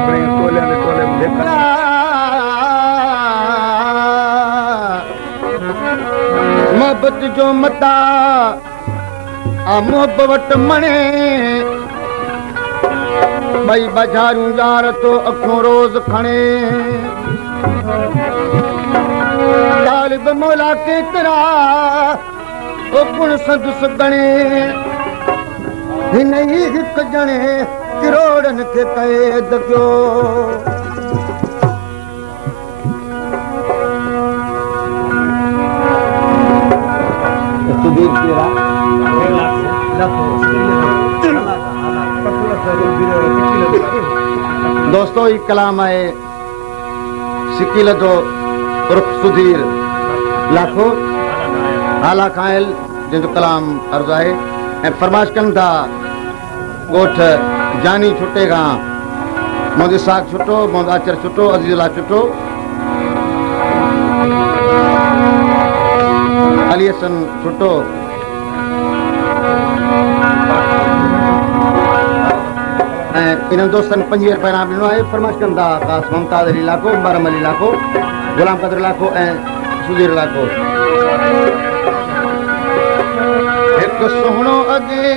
कपड़े टोले में देखा मोहब्बत जो मता आ मोहब्बत मणे भाई बाजारू यार तो अखों रोज खणे तालिब मौला के तरा ओ गुण संदुस गणे हिन ही हिक जणे करोड़न के कैद कयो दोस्तों ये कलाम है सिकील जो उर्फ सुधीर लाखो हाला कायल जो कलाम अर्ज है ए फरमाश कन था गोठ जानी छुटे का मोदी साग छुटो मोदी आचर छुटो अजीजुल्लाह छुटो अली हसन छुटो इन दोस्तन 5000 रुपया इनाम ॾिनो आहे फरमाइश कनि था ख़ासि मुमताज़ अली लाखो मुबारम अली लाखो गुलाम कदर लाखो ऐं सुधीर लाखो हिकु सुहिणो अॻे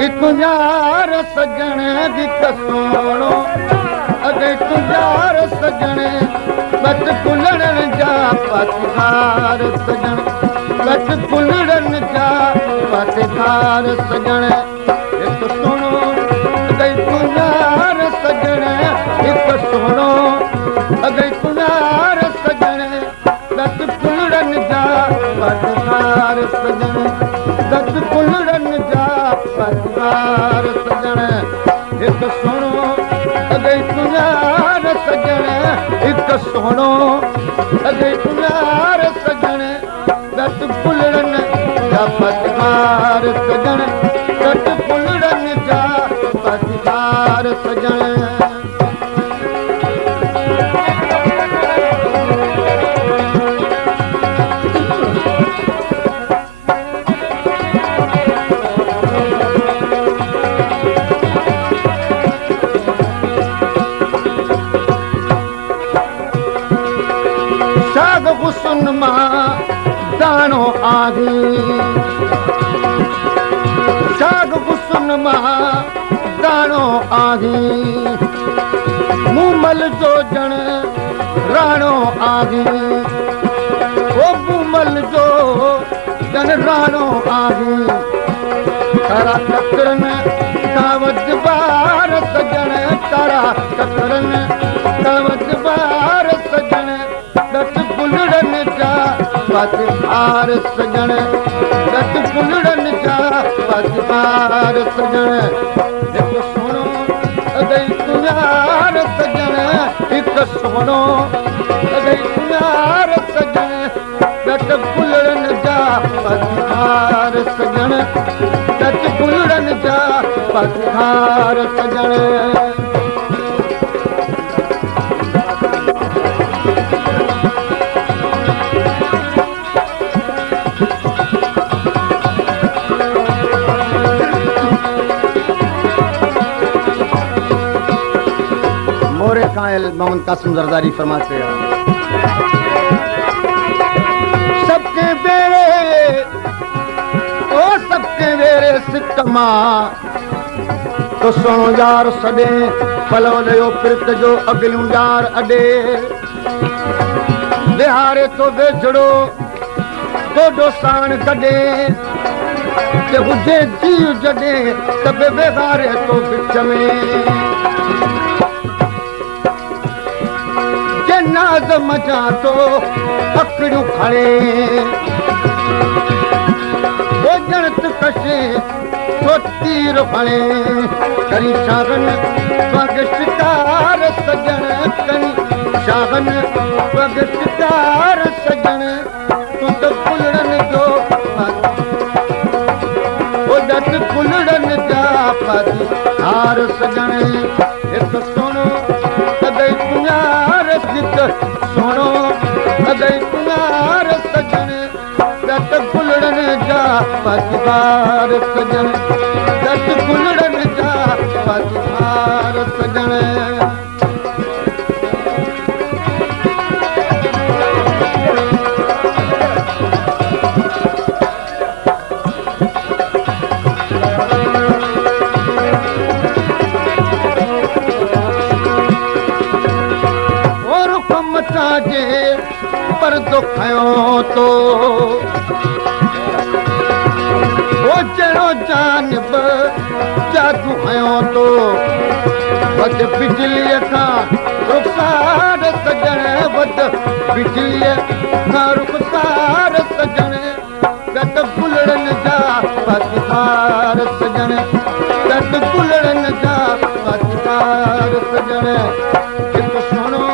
हिकु यार सजण हिकु सुहिणो अॻे हिकु यार सजण बच कुलड़नि जा पातीदार सजण बच कुलड़नि जा पातीदार सजण हिकु सुहिणो सुहिणो अगरि कुनार सजण दस कुलड़नि जा पातीदार सजण दस कुलड़नि जा पातीदार सजण हिकु सुहिणो अगरि कुनार सजण हिकु सुहिणो अगरि कुनार सजण दस कुलड़नि जा पातीदार सजण दस कुलड़नि जा पातीदार सजण दाणो आधी साग गुसन मां दाणो आधी मूमल जो जण राणो आधी ओ मूमल जो जण राणो आधी तारा कतरन कावज बार सजण तारा कतरन कावज बार सजण दस कुलड़नि जा पातीदार सजण दस कुलड़नि जा पातीदार सजण हिकु सुहिणो अगरि कुनार सजण हिकु सुहिणो अगरि कुनार सजण दस कुलड़नि जा पातीदार सजण दस कुलड़नि जा पातीदार सजण मोहम्मद कासिम जरदारी फरमाते हैं सबके बेरे सिकमा तो सोनो यार सॾे फलो लियो पिरत जो अगलियूं यार अॾे विहारे तो वेझड़ो कोडो साण कॾे जे हुजे जीव जॾे त बि विहारे तो विच में नाज़ मचा तो अकड़ियूं खणे जणत कशे तो तीर फणे करी शागन पग शिकार सजण करी शागन पग शिकार सजण तूं त कुलड़नि जो ओ दस कुलड़नि जा पातीदार सजण हिकु सोनो अगरि कुनार सोनो अगरि कुनार सजण दस कुलड़नि जा पातीदार सजण दस कुलड़नि जा पातीदार सजण जो खयो तो वो जड़ो जानब जादू खयो तो वध बिजलीअ खां रुखसार सजण वध बिजलीअ खां रुखसार सजण गद गुलड़नि जा पतवार सजण गद गुलड़नि जा पतवार सजण हिकु सुहिणो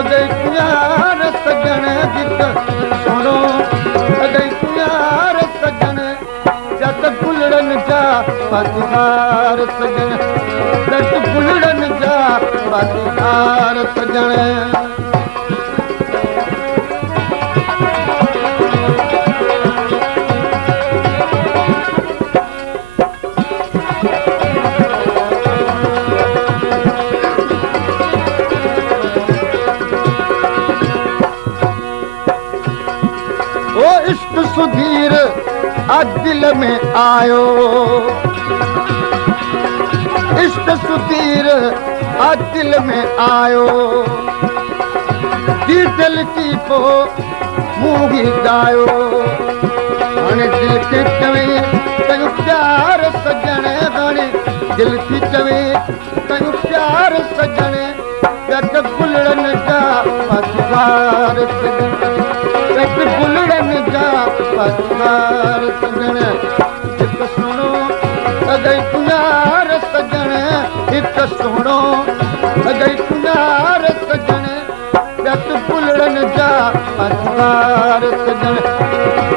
अगै प्यार सजण हिकु सुहिणो अगै प्यार सजण गद गुलड़नि जा पतवार सजण गद गुलड़नि जा पतवार सजण सुधीर दिल में आयो इश्क सुधीर दिल में आयो दिल की पो मुंह ही गायो हाणे दिल के चवे कयूं प्यार सजण हाणे दिल की चवे कयूं प्यार सजण गद गुलड़नि जा पतवार सजण गद गुलड़नि जा पतवार सजण हिकु सुहिणो अगै प्यार सजण हिकु सुहिणो अगै प्यार सजण गद गुलड़नि जा पतवार सजण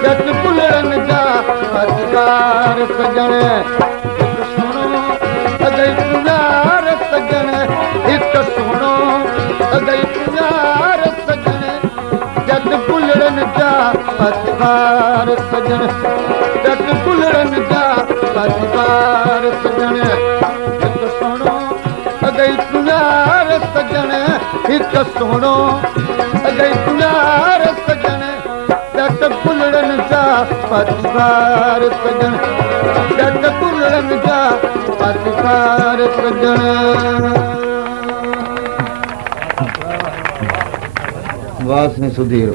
गद गुलड़नि जा पतवार सजण हिकु सुहिणो अगै प्यार सजण हिकु सुहिणो अगै प्यार सजण गद गुलड़नि जा पतवार सजण गद गुलड़नि जा पतवार सजण हिकु सुहिणो अगै प्यार सजण हिकु सुहिणो अगै प्यार सजण गद गुलड़नि जा पतवार सजण गद गुलड़नि जा पतवार सजण वास में सुधीर